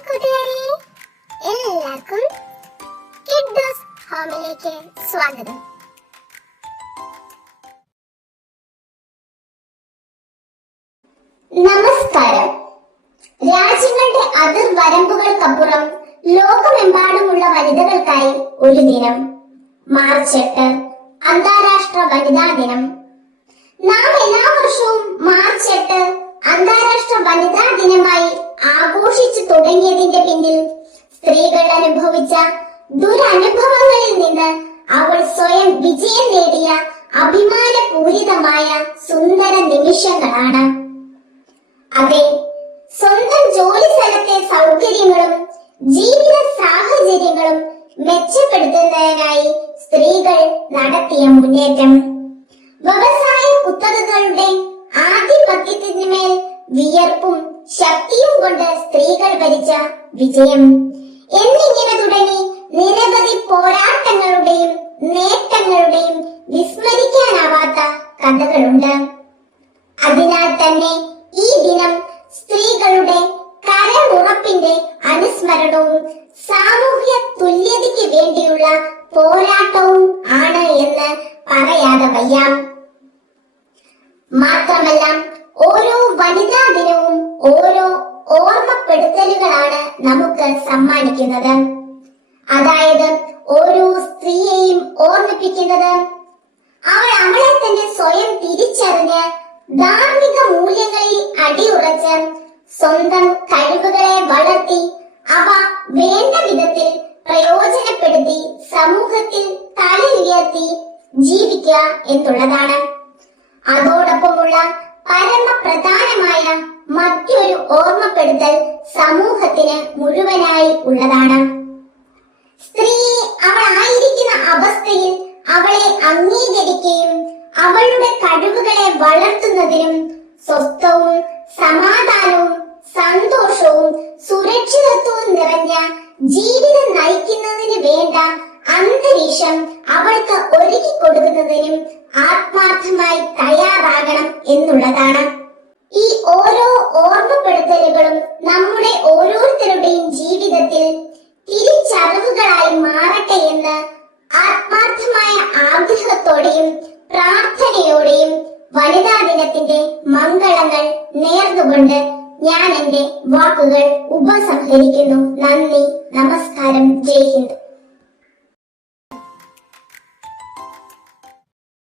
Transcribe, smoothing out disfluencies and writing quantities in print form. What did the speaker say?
കൂട്ടുകാരെ, എല്ലാവർക്കും കിഡ്ഡോസ് ഹോമിലേക്ക് സ്വാഗതം. നമസ്കാരം. രാജ്യങ്ങളുടെ അതിർവരമ്പുകൾക്കപ്പുറം ലോകമെമ്പാടുമുള്ള വനിതകൾക്കായി ഒരു ദിനം. മാർച്ച് 8 അന്താരാഷ്ട്ര വനിതാ ദിനം. നാം എല്ലാ വർഷവും മാർച്ച് 8 അന്താരാഷ്ട്ര വനിതാ ദിനമായി ആഘോഷിച്ചു തുടങ്ങിയതിന്റെ പിന്നിൽ സ്ത്രീകൾ അനുഭവിച്ച ദുരനുഭവങ്ങളിൽ നിന്ന് അവൾ സ്വയം വിജയം നേടിയ അഭിമാനപൂരിതമായ സുന്ദര നിമിഷങ്ങളാണ്. അതെ, സ്വന്തം ജോലി സ്ഥലത്തെ സൗകര്യങ്ങളും ജീവിത സാഹചര്യങ്ങളും മെച്ചപ്പെടുത്തുന്നതിനായി സ്ത്രീകൾ നടത്തിയ മുന്നേറ്റം, വ്യവസായ കുത്തകകളുടെ ആധിപത്യത്തിന്മേൽ വിയർപ്പും ശക്തിയും കൊണ്ട് സ്ത്രീകൾ വരിച്ച വിജയം എന്നിങ്ങനെ തുടങ്ങി നിരവധി പോരാട്ടങ്ങളുടെയും നേട്ടങ്ങളുടെയും വിസ്മരിക്കാനാവാത്ത കഥകളുണ്ട്. അതിനാൽ തന്നെ ഈ ദിനം സ്ത്രീകളുടെ കരമുറപ്പിന്റെ അനുസ്മരണവും സാമൂഹ്യ തുല്യതയ്ക്ക് വേണ്ടിയുള്ള പോരാട്ടവും ആണ് എന്ന് പറയാതെ വയ്യ. മാത്രമല്ല, ഓരോ വനിതാ ദിനവും ഓരോ ഓർമ്മപ്പെടുത്തലുകളാണ് നമുക്ക് സമ്മാനിക്കുന്നത്. അതായത് ഓരോ സ്ത്രീയെയും ഓർമ്മിപ്പിക്കുന്നത് അവളെ തന്നെ സ്വയം തിരിച്ചറിഞ്ഞ് ധാർമ്മിക മൂല്യങ്ങളിൽ അടിയുറച്ച് സ്വന്തം കഴിവുകളെ വളർത്തി അവ വേണ്ട വിധത്തിൽ പ്രയോജനപ്പെടുത്തി സമൂഹത്തിൽ തല ഉയർത്തി ജീവിക്കുക എന്നുള്ളതാണ്. അതോടൊപ്പമുള്ള പരമപ്രധാനമായ മറ്റൊരു ഓർമ്മപ്പെടുത്തൽ സമൂഹത്തിന് മുഴുവനായി ഉള്ളതാണ്. സ്ത്രീ അവളായിരിക്കുന്ന അവസ്ഥയിൽ അവളെ അംഗീകരിക്കുകയും അവളുടെ കഴിവുകളെ വളർത്തുന്നതിനും സ്വസ്ഥവും സമാധാനവും സന്തോഷവും സുരക്ഷിതത്വവും നിറഞ്ഞ ജീവിതം നയിക്കുന്നതിന് വേണ്ട അന്തരീക്ഷം അവൾക്ക് ഒരുക്കി കൊടുക്കുന്നതിനും ആത്മാർത്ഥമായി തയ്യാറാകണം എന്നുള്ളതാണ്. ഈ ഓരോ ഓർമ്മപ്പെടുത്തലുകളും നമ്മുടെ ഓരോരുത്തരുടെയും ജീവിതത്തിൽ തിരിച്ചറിവുകളായി മാറട്ടെ എന്ന് ആത്മാർത്ഥമായ ആഗ്രഹത്തോടെയും പ്രാർത്ഥനയോടെയും വനിതാ ദിനത്തിന്റെ മംഗളങ്ങൾ നേർന്നുകൊണ്ട് ഞാൻ എന്റെ വാക്കുകൾ ഉപസംഹരിക്കുന്നു. നന്ദി, നമസ്കാരം, ജയ് ഹിന്ദ്.